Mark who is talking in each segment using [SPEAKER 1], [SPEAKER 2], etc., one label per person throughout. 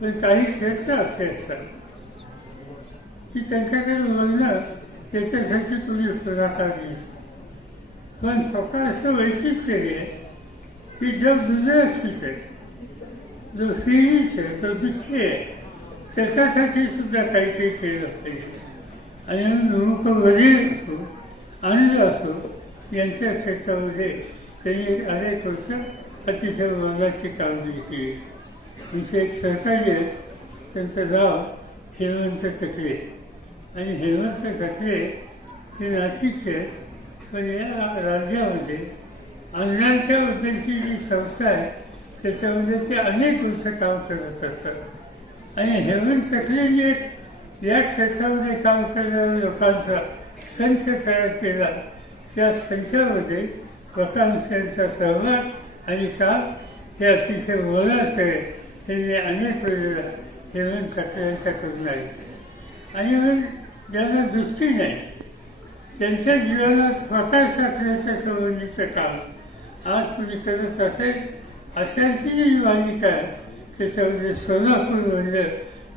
[SPEAKER 1] पण काही श्रेष्ठ असे असतात की त्यांच्याकडे बोलणं त्याच्यासाठी तुम्ही पुढाकारली पण फक्त असं वैशिष्ट्य आहे की जग दुर्लक्षित आहे जो फिरीच आहे तो दुःखी आहे त्याच्यासाठी सुद्धा काही काही केलं पाहिजे. आणि म्हणून वडील असो आनंद असो यांच्या क्षेत्रामध्ये त्यांनी अनेक वर्ष अतिशय मोलाची कामगिरी केली. तुमचे एक सहकारी आहेत त्यांचं गाव हेमंत चक्रे आणि हेमंत चक्रे हे नाशिकचे पण या राज्यामध्ये अन्नाच्या बद्दलची जी संस्था आहे त्याच्यामध्ये ते अनेक वर्ष काम करत असतात. आणि हेमंत चक्रे जे या क्षेत्रामध्ये काम करणाऱ्या लोकांचा संच तयार केला. त्या संचामध्ये वकांशांचा सहभाग आणि काम हे अतिशय मोलाचं आहे. हे अनेक वेळेला हेमंत चक्रेच्या करून ऐकले आणि मग ज्यांना दृष्टी नाही त्यांच्या जीवनात प्रकाश साखरेच्या संबंधीचं काम आज तुम्ही करत असेल अशांची जी मालिका आहे त्याच्यामध्ये सोलापूर म्हणजे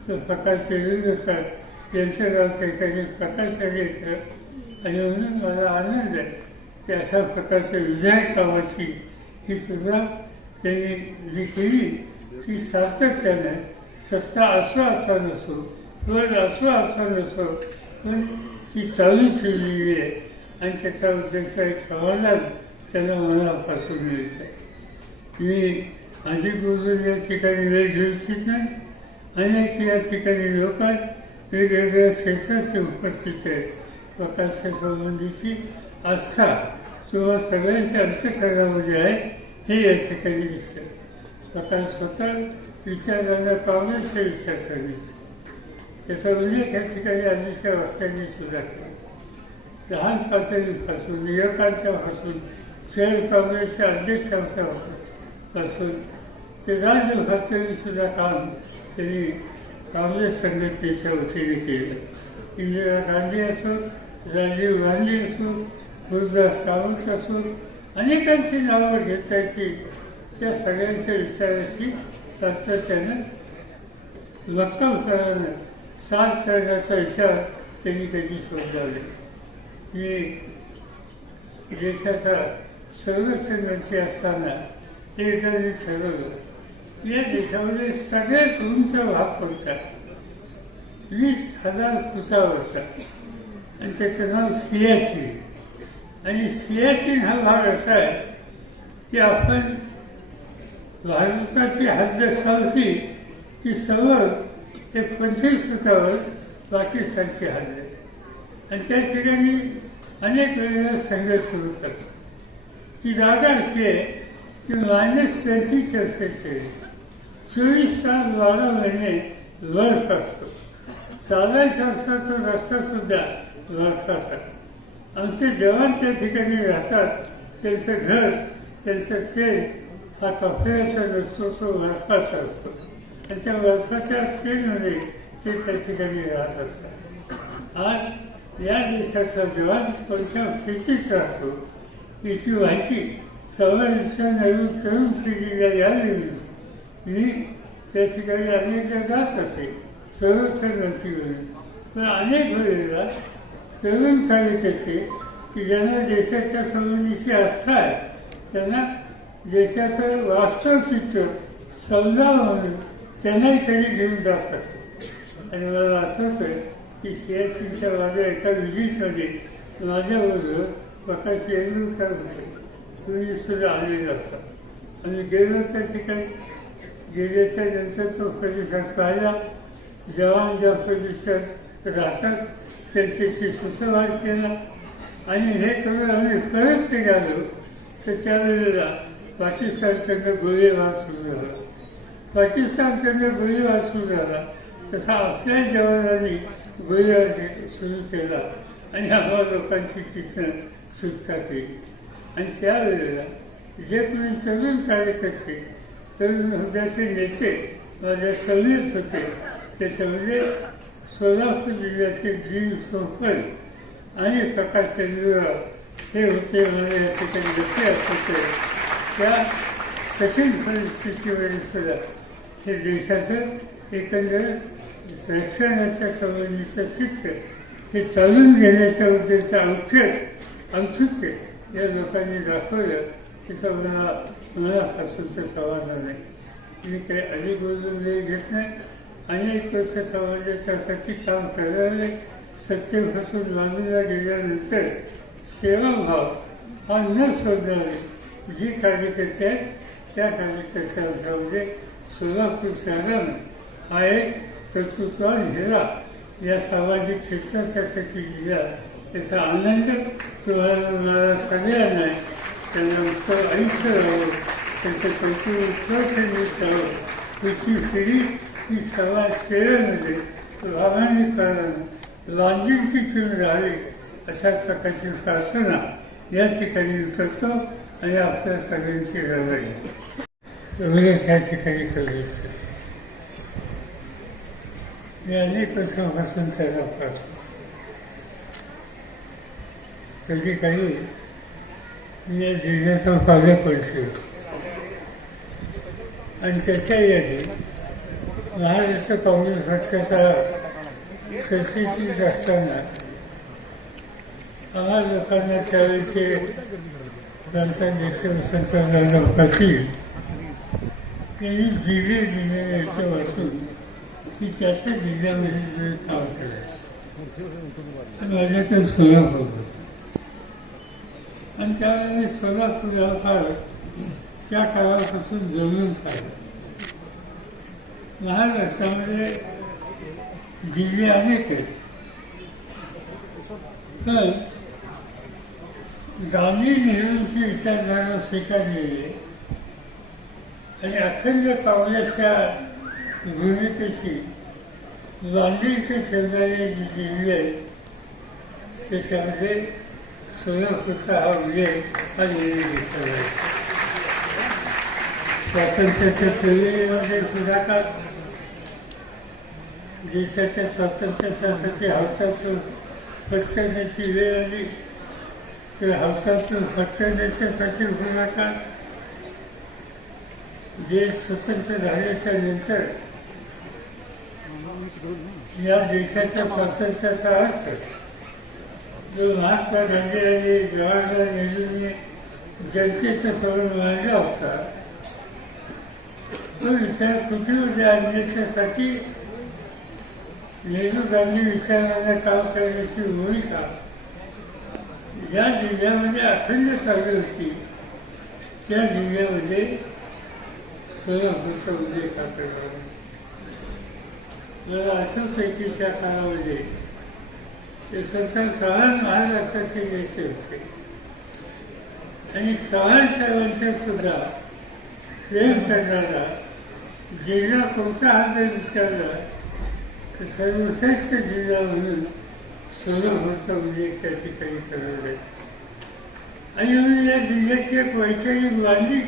[SPEAKER 1] तर प्रकाश विरुद्धकर यांचं नाव त्याच्याने प्रकाशाने येतं आणि म्हणून मला आनंद आहे की अशा प्रकारच्या विजय कामाची ही सुद्धा त्यांनी जी केली ती सातत्यानं सत्ता असं असा नसो किंवा असं असा नसो पण ती चालू ठेवलेली आहे. आणि त्याच्याबद्दलचं एक समाधान त्यांना मनापासून मिळत आहे मी माझी बोलून या ठिकाणी वेळ घेऊ इच्छित नाही. अनेक या ठिकाणी लोक वेगवेगळ्या क्षेत्राचे उपस्थित आहेत. लोकांच्या संबंधीची आस्था किंवा सगळ्यांच्या अंतकरणामध्ये आहे हे या ठिकाणी दिसतं लोकांना स्वतः विचारांना काँग्रेसचे विचार सांगितले त्याचा उल्लेख या ठिकाणी आधीच्या वक्त्यांनी सुद्धा केला लहान पातळीपासून नियोजकांच्यापासून शहर काँग्रेसच्या अध्यक्षांच्यापासून पासून ते राज्य पातळी काम त्यांनी काँग्रेस संघटनेच्या वतीने केलं. इंदिरा गांधी असो राजीव गांधी असो गुरुदास कामत असो अनेकांची नावं घेता येतील. त्या सगळ्यांच्या विचाराशी सातत्यानं वक्तव्यानं सात करण्याचा विचार त्यांनी कधी शोधावले की देशाचा संरक्षण मंत्री असताना हे त्यांनी ठरवलं या देशामध्ये सगळ्यात उंच भाग कोणता? वीस हजार फुटावरचा. आणि त्याचं नाव सियाचीन. आणि सियाचीन हा भाग असा आहे की आपण भारताची हद्द संपली ती समोर ते पंचवीस फुटावर पाकिस्तानची हद्द आहे. आणि त्या ठिकाणी अनेक वेळेला संघर्ष सुरू असतो ती जागा अशी आहे की मायनस ट्वेंटी टेम्परेचर चोवीस तास बारा महिने बर्फ असतो. चालायचा असता तो रस्ता सुद्धा बर्फाचा आमचे जवान त्या ठिकाणी राहतात. त्यांचं घर त्यांचं तेल हा कपड्याचा नसतो तो बर्फाचा असतो आणि त्या बर्फाच्या ते त्या ठिकाणी राहत असतात आज या देशाचा जवान कोणत्या स्थितीत राहतो याची माहिती समाजाच्या नवीन तरुण पिढीला यावी मी त्या ठिकाणी अनेकदा जात असे सर्वोच्च मंत्री म्हणून पण अनेक वेळेला तरुण कार्यकर्ते की ज्यांना देशाच्या संबंधीची आस्था आहे त्यांना देशाचं राष्ट्रचित्र समजा समजावं म्हणून त्यांनाही कधी घेऊन जात असते आणि मला असंच आहे की सियाचीच्या माझ्या एका विजिटमध्ये माझ्याबरोबर प्रकाश येंडूरकर होते तुम्ही सुद्धा आलेले असतात. आणि गेलो त्या ठिकाणी गेल्याच्यानंतर तो प्रदेशात पाहिला जवान ज्या प्रदेशात राहतात त्यांच्याशी सुसंवाद केला. आणि हे करून आम्ही परत निघालो. तर त्यावेळेला पाकिस्तानकडनं गोळीबार सुरू झाला. पाकिस्तानकडनं गोळीबार सुरू झाला. तसा आपल्या जवानांनी गोळीबार सुरू केला आणि आम्हा लोकांची शिक्षण सुटका केली. आणि त्यावेळेला जे कोणी तरुण कार्यकर्ते तरुण हुद्याचे नेते माझ्या समेत होते त्याच्यामध्ये सोलापूर जिल्ह्याचे जीव सोपल आणि प्रकाश चंद्रराव हे होते माझ्या या ठिकाणी नेते असते त्या कठीण परिस्थितीमध्ये सुद्धा हे देशाचं एकंदर रक्षणाच्या संबंधीचं शिक्षण हे चालून घेण्याच्या उद्देशाचं औक्षण औत्सुक्य या लोकांनी दाखवलं त्याचा मला मनापासूनचं समाधान आहे मी काही अधिक बोलून वेळ घेत नाही. अनेक वर्ष समाजाच्यासाठी काम करणारे सत्तेपासून बांधला गेल्यानंतर सेवाभाव हा न सोडणारे जी कार्यकर्ते आहेत त्या कार्यकर्त्यांच्यामध्ये सोलापूर शहरानं हा एक कर्तृत्वान हिरा या सामाजिक क्षेत्रासाठी लिहिला त्याचा आनंद तुम्हाला सगळ्यांना त्यांना उत्तर आयुष्य राहावं त्यांचं कर्तृत्व त्यांनी करावं पुढची पिढी ही समाज सेवेमध्ये प्रामाणिकपणानं लांजिंकी ठेवून राहावी अशा प्रकारची प्रार्थना या ठिकाणी करतो आणि आपल्या सगळ्यांची गरज आहे उल्लेख या ठिकाणी करू मी अनेक वर्षापासून त्याला पाहतो कधी काही? मी या जिल्ह्याचा पालकमंत्री होतो आणि त्याच्या यादी महाराष्ट्र काँग्रेस पक्षाचा सरचिटणीस असताना आम्हा लोकांना त्यावेळेचे प्रांताध्यक्ष वसंतराव पाटील यांनी जिल्हे जिल्ह्याचं वाटून की त्या त्या जिल्ह्यामध्ये जे काम करायचं माझ्याकडे सोलापूर होतं आणि त्यावेळेला सोलापूर हा फार त्या काळापासून जमून राहिला महाराष्ट्रामध्ये जिल्हे अनेक आहेत पण गांधी नेहरूंची विचारधारा स्वीकारलेली आणि अखंड काँग्रेसच्या भूमिकेशी गांधीचे ठेवणारे जे दिले त्याच्यामध्ये सोलापूरचा हा उल्लेख हा निर्णय घेतला आहे स्वातंत्र्याच्या चळवळीमध्ये सुद्धा का देशाच्या स्वातंत्र्यासाठी हौतातून पटकण्याची वेळ आली. ते तर हौतातून पत्करण्याच्यासाठी पुढाकार देश स्वतंत्र झाल्याच्यानंतर या देशाच्या स्वातंत्र्याचा अर्थ जो महात्मा गांधी आणि जवाहरलाल नेहरूंनी जनतेच्या समोर मांडला होता तो विचार पृथ्वीमध्ये आणण्याच्यासाठी नेहरू गांधी विचारांना काम करण्याची भूमिका ज्या जिल्ह्यामध्ये अखंड चालू होती. त्या जिल्ह्यामध्ये सोलापूरचा उल्लेख आपल्याला असंच आहे की त्या काळामध्ये ते संसार चव्हाण महाराष्ट्राचे नेते होते. आणि चव्हाण साहेबांच्या सुद्धा प्रेम करणारा जिल्हा कोणता हा जर विचारला तर सर्वश्रेष्ठ जिल्हा म्हणून सोलापूरचा उल्लेख त्या ठिकाणी करत आहे आणि म्हणून या जिल्ह्याची एक वैचारिक बांधली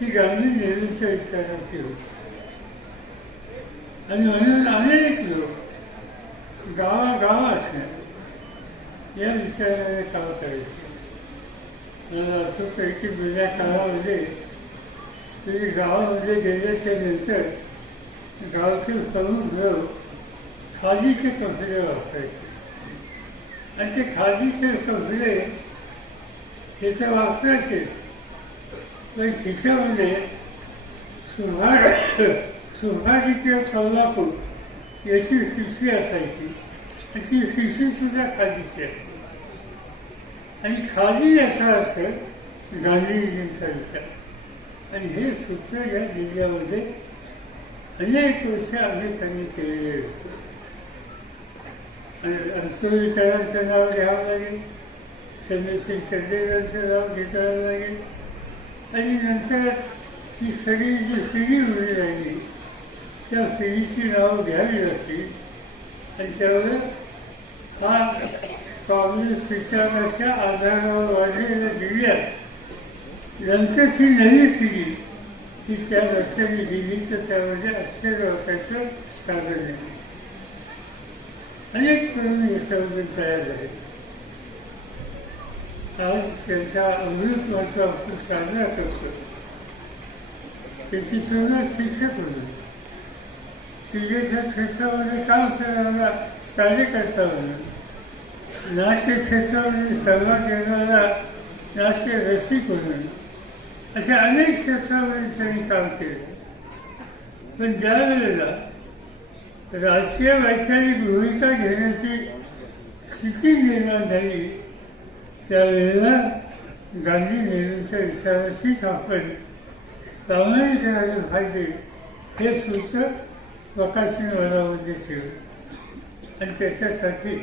[SPEAKER 1] ती गांधी नेहरूच्या विचाराची होती आणि म्हणून अनेक लोक गावागावात या विचाराने काम करायचे मला असं आहे की जुन्या काळामध्ये तुम्ही गावामध्ये गेल्याच्यानंतर गावचे प्रमुख लोक खादीचे कपडे वापरायचे आणि ते खादीचे कपडे तर वापरायचे पण तिच्यामध्ये सुभाष सुभाष किंवा सोलापूर याची शिशी असायची. आणि ती शिशीसुद्धा खादीची असते आणि खादी याचा अर्थ गांधीजींचा विचार. आणि हे सूत्र या जिल्ह्यामध्ये अनेक वर्ष अनेकांनी केलेले असते. आणि अंतोविकारांचं नाव घ्यावं लागेल चंद्रसिंग सरदेवांचं नाव घेतावं लागेल आणि नंतर ही सगळी जी पिढी उभी राहिली त्या पिढीची नावं घ्यावी लागतील आणि त्यामुळे हा काँग्रेस विचाराच्या आधारावर वाढलेल्या जिल्ह्यात नंतरची नवी पिढी ही त्या रस्त्याने गेली तर त्यामध्ये आश्चर्य वाटायचं कारण नाही अनेक तरुण तयार झाले. आज त्यांच्या महोत्सव आपण साजरा करतो. त्याची सुरुवात शिक्षक होती. क्रीडेच्या क्षेत्रामध्ये काम करणारा कार्यकर्ता म्हणून नाट्य क्षेत्रामध्ये सहभाग घेणारा नाट्य रसिक म्हणून अशा अनेक क्षेत्रामध्ये त्यांनी काम केलं. पण ज्या वेळेला राजकीय वैचारिक भूमिका घेण्याची स्थिती निर्माण झाली. त्यावेळेला गांधी नेहरूंच्या विचाराशीच आपण प्रामाणिक राहिले पाहिजे हे सूचक प्रकाशन वरामध्ये ठेवलं. आणि त्याच्यासाठी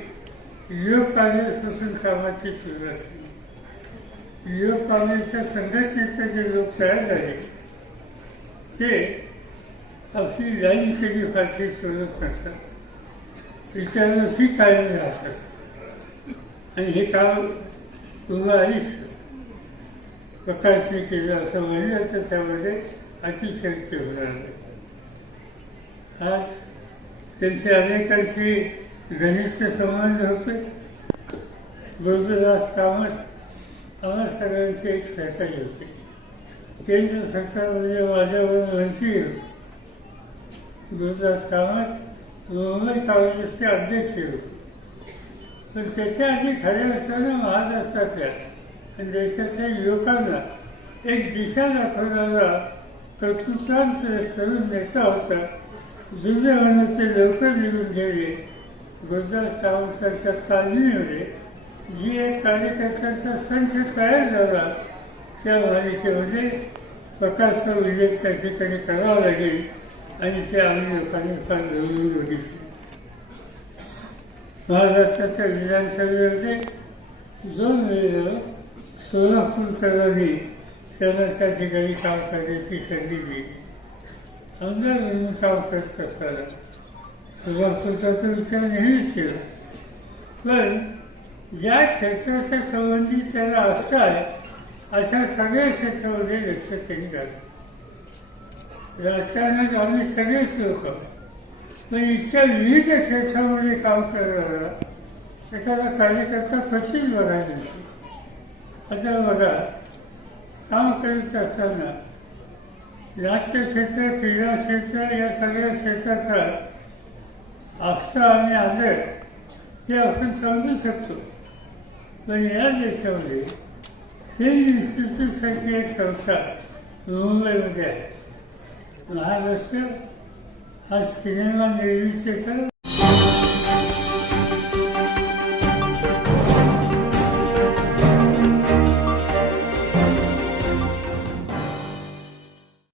[SPEAKER 1] योग काँग्रेसपासून कामाची सुरुवात झाली. योग काँग्रेसच्या संघटनेचे जे लोक तयार झाले ते आपली लाईन कधी फारशी सोडत नसतात विचाराशी कायम राहतात आणि हे काम उभं आयुष्य प्रकाशने केलं असं म्हणलं तर त्यामध्ये अतिशक्ती होणार नाही आज त्यांचे अनेकांशी घनिष्ठ संबंध होते गुरुदास कामत आम्हा सगळ्यांची एक सहकारी होते केंद्र म्हणजे माझ्यावर मंत्री होते गुरुदास कामत मुंबई काँग्रेसचे अध्यक्ष होते. पण त्याच्या आधी खऱ्या अर्थानं महाराष्ट्राच्या आणि देशाच्या युवकांना एक दिशा दाखवणारा कर्तृत्वांत तरुण नेता होता. दुर्दैवाने लवकर निघून गेले. गुरुदास कामसाच्या तालमीमुळे जी एक कार्यकर्त्यांचा संच तयार झाला त्या मालिकेमध्ये प्रकाश उल्लेख त्या ठिकाणी करावा लागेल. आणि ते आम्ही लोकांनी फार जरूर बघितले महाराष्ट्राच्या विधानसभेमध्ये दोन वेळेला सोलापूरकरांनी त्यांना त्या ठिकाणी काम करण्याची संधी दिली. आमदार म्हणून काम करत असताना सोलापूरचा विचार नेहमीच केला. पण ज्या क्षेत्राच्या संबंधी त्याला असतात अशा सगळ्या क्षेत्रामध्ये लक्ष त्यांनी घातलं. राजकारणात आम्ही सगळेच लोक पण इतक्या विविध क्षेत्रामध्ये काम करणारा एखादा कार्यकर्ता कशीच बघायला नाही आता बघा काम करत असताना नाट्य क्षेत्र क्रीडा क्षेत्र या सगळ्या क्षेत्राचा आस्था आणि आदर हे आपण समजू शकतो. पण या देशामध्ये फिल्म इन्स्टिट्यूटसारखी एक संस्था मुंबईमध्ये आहे. महाराष्ट्र हा सिनेमा निर्मितीचं